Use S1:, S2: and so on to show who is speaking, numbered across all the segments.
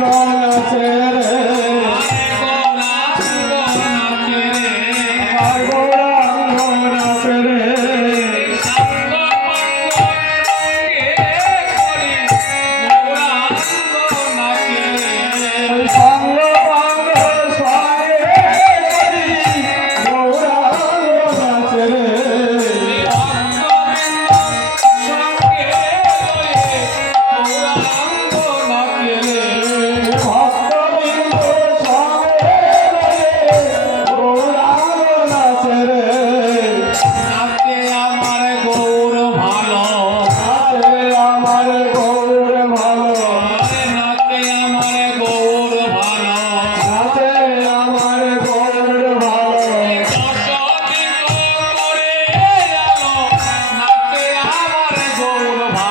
S1: নাচে রে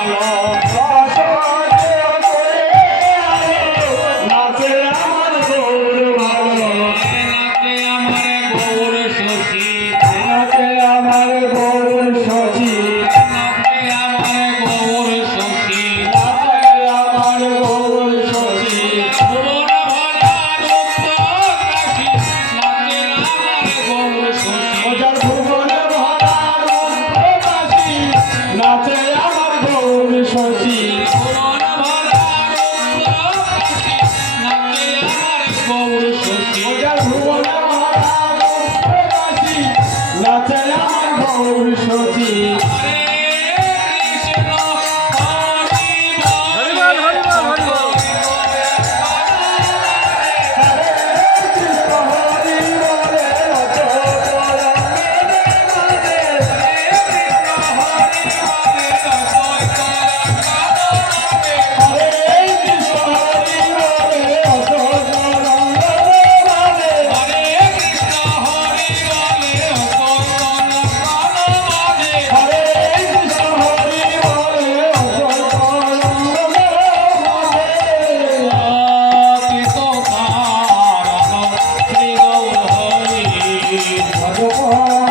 S1: নাচে ভুবনে নাচে আমার গৌর 我